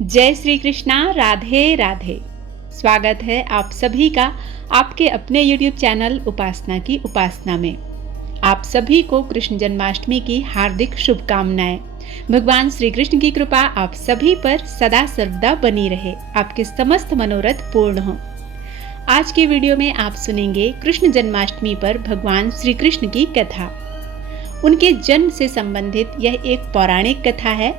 जय श्री कृष्णा। राधे राधे। स्वागत है आप सभी का आपके अपने YouTube चैनल उपासना की उपासना में। आप सभी को कृष्ण जन्माष्टमी की हार्दिक शुभकामनाएं। भगवान श्री कृष्ण की कृपा आप सभी पर सदा सर्वदा बनी रहे, आपके समस्त मनोरथ पूर्ण हो। आज के वीडियो में आप सुनेंगे कृष्ण जन्माष्टमी पर भगवान श्री कृष्ण की कथा। उनके जन्म से संबंधित यह एक पौराणिक कथा है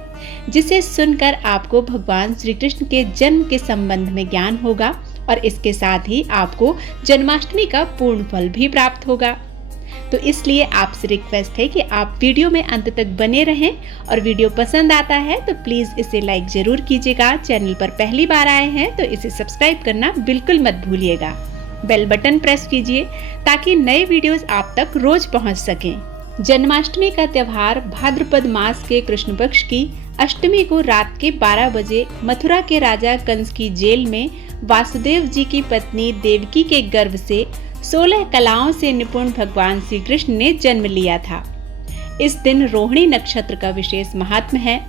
जिसे सुनकर आपको भगवान श्री कृष्ण के जन्म के संबंध में ज्ञान होगा और इसके साथ ही आपको जन्माष्टमी का पूर्ण फल भी प्राप्त होगा। तो इसलिए आपसे रिक्वेस्ट है कि आप वीडियो में अंत तक बने रहें और वीडियो पसंद आता है तो प्लीज इसे लाइक जरूर कीजिएगा। चैनल पर पहली बार आए हैं तो इसे सब्सक्राइब करना बिल्कुल मत भूलिएगा। बेल बटन प्रेस कीजिए ताकि नए वीडियोस आप तक रोज पहुंच सकें। जन्माष्टमी का त्योहार भाद्रपद मास के कृष्ण पक्ष की अष्टमी को रात के 12 बजे मथुरा के राजा कंस की जेल में वासुदेव जी की पत्नी देवकी के गर्भ से 16 कलाओं से निपुण भगवान श्री कृष्ण ने जन्म लिया था। इस दिन रोहिणी नक्षत्र का विशेष महात्म है।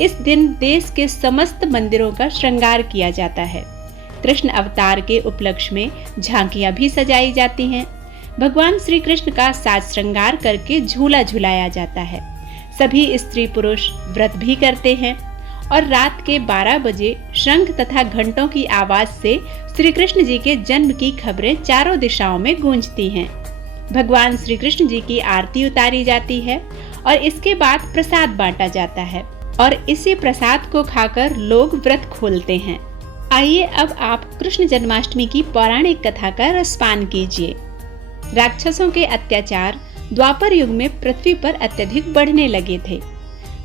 इस दिन देश के समस्त मंदिरों का श्रृंगार किया जाता है। कृष्ण अवतार के उपलक्ष्य में झांकियां भी सजाई जाती हैं। भगवान श्री कृष्ण का साज श्रृंगार करके झूला झुलाया जाता है। सभी स्त्री पुरुष व्रत भी करते हैं और रात के 12 बजे शंख तथा घंटों की आवाज से श्री कृष्ण जी के जन्म की खबरें चारों दिशाओं में गूंजती हैं। भगवान श्री कृष्ण जी की आरती उतारी जाती है और इसके बाद प्रसाद बांटा जाता है और इसी प्रसाद को खाकर लोग व्रत खोलते हैं। आइए अब आप कृष्ण जन्माष्टमी की पौराणिक कथा का रसपान कीजिए। राक्षसों के अत्याचार द्वापर युग में पृथ्वी पर अत्यधिक बढ़ने लगे थे।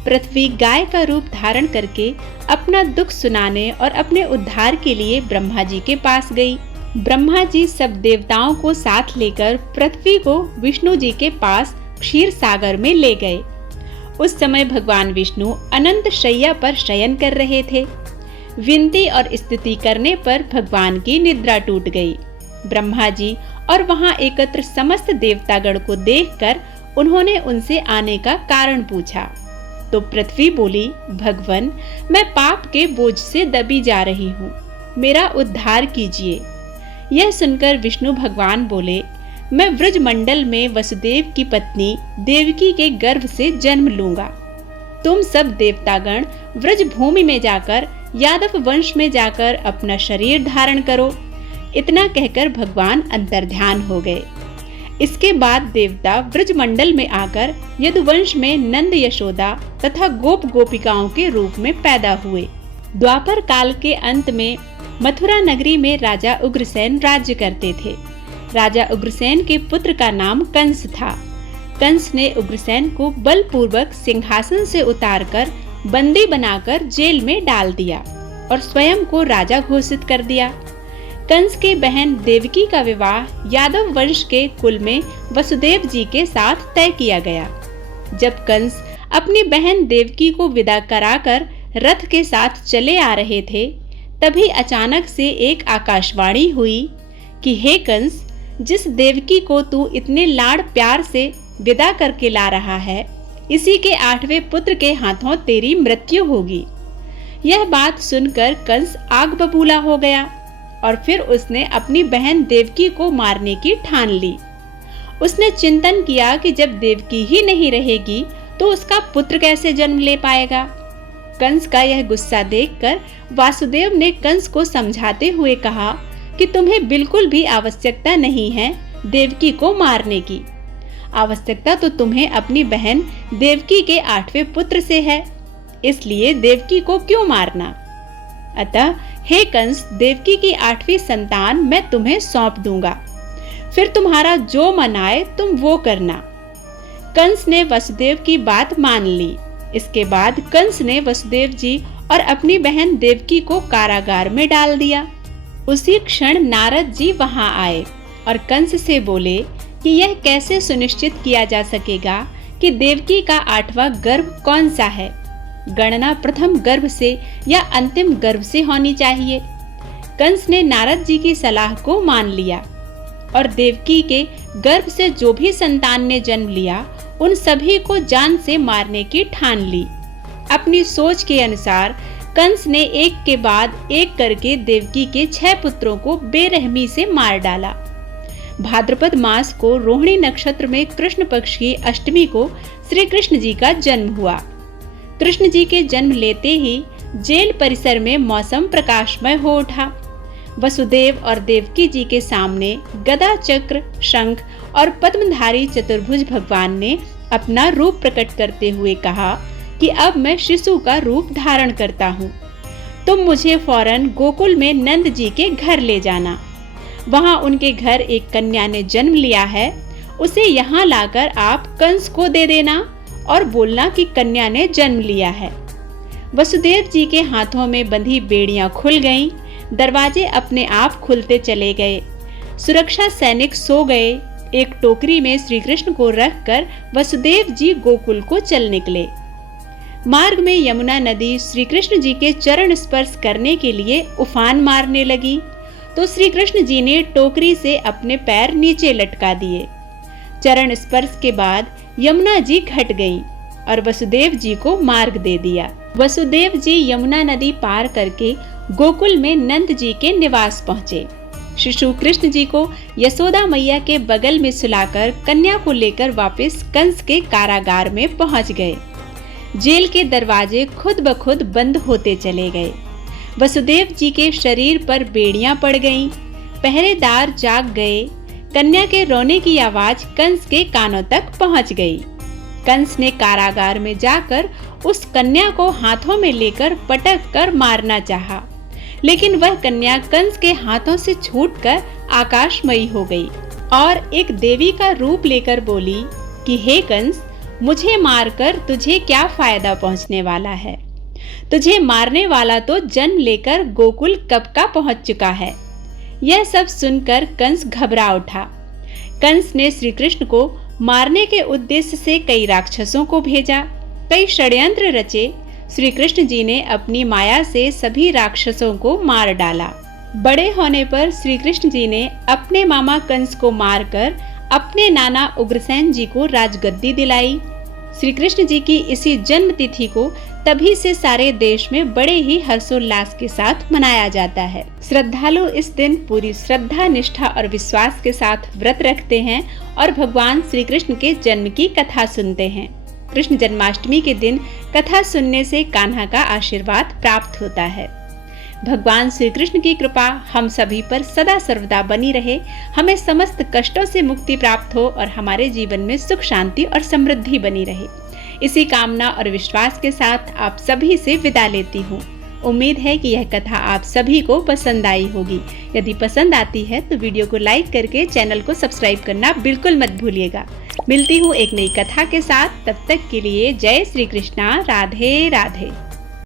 पृथ्वी गाय का रूप धारण करके अपना दुख सुनाने और अपने उद्धार के लिए ब्रह्मा जी के पास गई। ब्रह्मा जी सब देवताओं को साथ लेकर पृथ्वी को विष्णु जी के पास क्षीर सागर में ले गए। उस समय भगवान विष्णु अनंत शैया पर शयन कर रहे थे। विनती और स्तुति करने पर भगवान की निद्रा टूट गई। ब्रह्मा जी और वहां एकत्र समस्त देवतागण को देखकर उन्होंने उनसे आने का कारण पूछा। तो पृथ्वी बोली, भगवन, मैं पाप के बोझ से दबी जा रही हूँ, मेरा उद्धार कीजिए। यह सुनकर विष्णु भगवान बोले, मैं व्रज मंडल में वसुदेव की पत्नी देवकी के गर्भ से जन्म लूंगा। तुम सब देवतागण व्रज भूमि में जाकर यादव वंश में जाकर अपना शरीर धारण करो। इतना कहकर भगवान अंतर्ध्यान हो गए। इसके बाद देवता व्रजमंडल में आकर यदुवंश में नंद यशोदा तथा गोप गोपिकाओं के रूप में पैदा हुए। द्वापर काल के अंत में मथुरा नगरी में राजा उग्रसेन राज्य करते थे। राजा उग्रसेन के पुत्र का नाम कंस था। कंस ने उग्रसेन को बलपूर्वक सिंहासन से उतारकर बंदी बनाकर जेल में डाल दिया और स्वयं को राजा घोषित कर दिया। कंस के बहन देवकी का विवाह यादव वंश के कुल में वसुदेव जी के साथ तय किया गया। जब कंस अपनी बहन देवकी को विदा कराकर रथ के साथ चले आ रहे थे, तभी अचानक से एक आकाशवाणी हुई कि हे कंस, जिस देवकी को तू इतने लाड़ प्यार से विदा करके ला रहा है, इसी के 8वें पुत्र के हाथों तेरी मृत्यु होगी। यह बात सुनकर कंस आग बबूला हो गया और फिर उसने अपनी बहन देवकी को मारने की ठान ली। उसने चिंतन किया कि जब देवकी ही नहीं रहेगी तो उसका पुत्र कैसे जन्म ले पाएगा। कंस का यह गुस्सा देखकर वासुदेव ने कंस को समझाते हुए कहा कि तुम्हें बिल्कुल भी आवश्यकता नहीं है देवकी को मारने की। आवश्यकता तो तुम्हें अपनी बहन देवकी के 8वें पुत्र से है, इसलिए देवकी को क्यों मारना। अतः हे कंस, देवकी की 8वीं संतान मैं तुम्हें सौंप दूंगा, फिर तुम्हारा जो मन आए तुम वो करना। कंस ने वसुदेव की बात मान ली। इसके बाद कंस ने वसुदेव जी और अपनी बहन देवकी को कारागार में डाल दिया। उसी क्षण नारद जी वहां आए और कंस से बोले कि यह कैसे सुनिश्चित किया जा सकेगा कि देवकी का 8वां गर्भ कौन सा है। गणना प्रथम गर्भ से या अंतिम गर्भ से होनी चाहिए। कंस ने नारद जी की सलाह को मान लिया और देवकी के गर्भ से जो भी संतान ने जन्म लिया उन सभी को जान से मारने की ठान ली। अपनी सोच के अनुसार कंस ने एक के बाद एक करके देवकी के 6 पुत्रों को बेरहमी से मार डाला। भाद्रपद मास को रोहिणी नक्षत्र में कृष्ण पक्ष की अष्टमी को श्री कृष्ण जी का जन्म हुआ। कृष्ण जी के जन्म लेते ही जेल परिसर में मौसम प्रकाशमय हो उठा। वसुदेव और देवकी जी के सामने गदा, चक्र, शंख और पद्मधारी चतुर्भुज भगवान ने अपना रूप प्रकट करते हुए कहा कि अब मैं शिशु का रूप धारण करता हूँ। तुम मुझे फौरन गोकुल में नंद जी के घर ले जाना। वहाँ उनके घर एक कन्या ने जन्म लिया है, उसे यहाँ लाकर आप कंस को दे देना और बोलना कि कन्या ने जन्म लिया है। वसुदेव जी के हाथों में बंधी बेड़ियां खुल गईं, दरवाजे अपने आप खुलते चले गए। सुरक्षा सैनिक सो गए। एक टोकरी में श्री कृष्ण को रखकर वसुदेव जी गोकुल को चल निकले। मार्ग में यमुना नदी श्री कृष्ण जी के चरण स्पर्श करने के लिए उफान मारने लगी, तो श्री कृष्ण जी ने टोकरी से अपने पैर नीचे लटका दिए। चरण स्पर्श के बाद यमुना जी घट गईं और वसुदेव जी को मार्ग दे दिया। वसुदेव जी यमुना नदी पार करके गोकुल में नंद जी के निवास पहुँचे। शिशु कृष्ण जी को यशोदा मैया के बगल में सुलाकर कन्या को लेकर वापस कंस के कारागार में पहुँच गए। जेल के दरवाजे खुद ब खुद बंद होते चले गए। वसुदेव जी के शरीर पर बेड़ियां पड़ गईं, पहरेदार जाग गए। कन्या के रोने की आवाज कंस के कानों तक पहुंच गई। कंस ने कारागार में जाकर उस कन्या को हाथों में लेकर पटक कर मारना चाहा, लेकिन वह कन्या कंस के हाथों से छूटकर आकाशमयी हो गई और एक देवी का रूप लेकर बोली कि हे कंस, मुझे मारकर तुझे क्या फायदा पहुंचने वाला है? तुझे मारने वाला तो जन्म लेकर गोकुल कब का पहुंच चुका है। यह सब सुनकर कंस घबरा उठा। कंस ने श्री कृष्ण को मारने के उद्देश्य से कई राक्षसों को भेजा, कई षड्यंत्र रचे। श्री कृष्ण जी ने अपनी माया से सभी राक्षसों को मार डाला। बड़े होने पर श्री कृष्ण जी ने अपने मामा कंस को मारकर अपने नाना उग्रसेन जी को राजगद्दी दिलाई। श्री कृष्ण जी की इसी जन्म तिथि को तभी से सारे देश में बड़े ही हर्षोल्लास के साथ मनाया जाता है। श्रद्धालु इस दिन पूरी श्रद्धा, निष्ठा और विश्वास के साथ व्रत रखते हैं और भगवान श्री कृष्ण के जन्म की कथा सुनते हैं। कृष्ण जन्माष्टमी के दिन कथा सुनने से कान्हा का आशीर्वाद प्राप्त होता है। भगवान श्री कृष्ण की कृपा हम सभी पर सदा सर्वदा बनी रहे, हमें समस्त कष्टों से मुक्ति प्राप्त हो और हमारे जीवन में सुख, शांति और समृद्धि बनी रहे। इसी कामना और विश्वास के साथ आप सभी से विदा लेती हूँ। उम्मीद है कि यह कथा आप सभी को पसंद आई होगी। यदि पसंद आती है तो वीडियो को लाइक करके चैनल को सब्सक्राइब करना बिल्कुल मत भूलिएगा। मिलती हूँ एक नई कथा के साथ, तब तक के लिए जय श्री कृष्णा, राधे राधे।